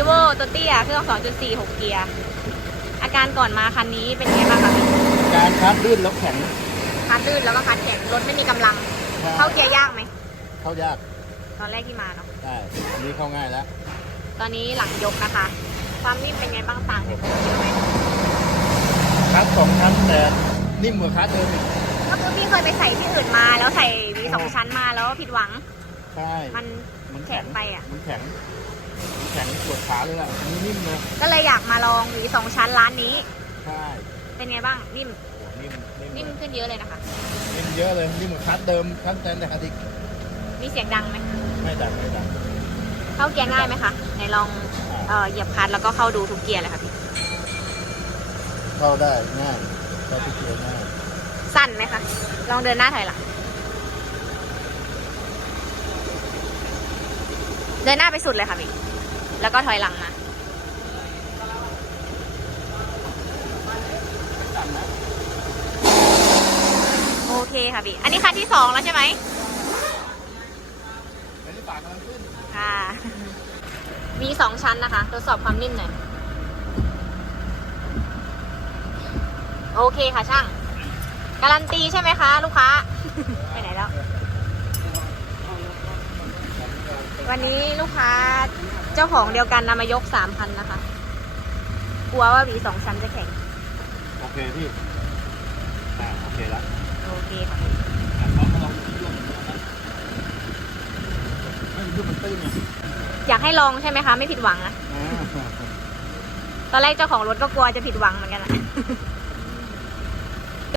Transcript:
v ีโวตัวเตี้ยเครื่อง 2.4 6 เกียร์ อาการก่อนมาคันนี้เป็นไงบ้างคะพี่การคัดลื่นแล้วแข็งคัดลื่นแล้วก็คัดแข็งรถไม่มีกำลัง เข้าเกียร์ยากไหม เข้ายากตอนแรกที่มาเนาะได้อันนี้เข้าง่ายแล้ว ตอนนี้หลังยกนะคะ ความนิ่มเป็นไงบ้างต่างจากเดิมเยอะไหมคัดสองชั้นแต่นิ่มกว่าคัดเดิมอีกก็คือพี่เคยไปใส่ที่อื่นมาแล้วใส่วีสองชั้นมาแล้วผิดหวัง ใช่มันมันแข็งไปอะ มันแข็งมันแข็งปวดขาเลยล่ะอันนี้นิ่มเลยก็เลยอยากมาลองวีสองชั้นร้านนี้ ใช่ เป็นไงบ้างนิ่มโอ้นิ่มนิ่มนิ่มขึ้นเยอะเลยนะคะ นิ่มเยอะเลยนิ่มกว่าคัดเดิมคัดแทนแต่คัดอีกมีเสียงดังไหมไม่ดังไม่ดังเข้าเกียร์ง่ายไหมคะไหนลองเอ่อเหยียบคลัตช์แล้วก็เข้าดูทุกเกียร์เลยค่ะพี่เข้าได้ง่ายเข้าทุกเกียร์ง่าย สั้นไหมคะ ลองเดินหน้าถอยหลัง ดินหน้าไปสุดเลยค่ะพี่ แล้วก็ถอยหลังมา โอเคค่ะพี่ อันนี้คันที่สองแล้วใช่ไหมอันนี้ปากกำลังขึ้นค่ะ มีสองชั้นนะคะ ทดสอบความนิ่มหน่อย โอเคค่ะช่าง การันตีใช่ไหมคะ ลูกค้า ไปไหนแล้ ววันนี้ลูกค้าเจ้าของเดียวกันนำมายกสามพันนะคะ กลัวว่าหวีสองชั้นจะแข็ง โอเคพี่อ่าโอเคละโอเคค่ะอะเขามาลองดูที่ร่วมนะให้มันดูมันตื้นไงอยากให้ลองใช่ไหมคะ ไม่ผิดหวังนะ อ่า ตอนแรกเจ้าของรถก็กลัวจะผิดหวังเหมือนกันอะ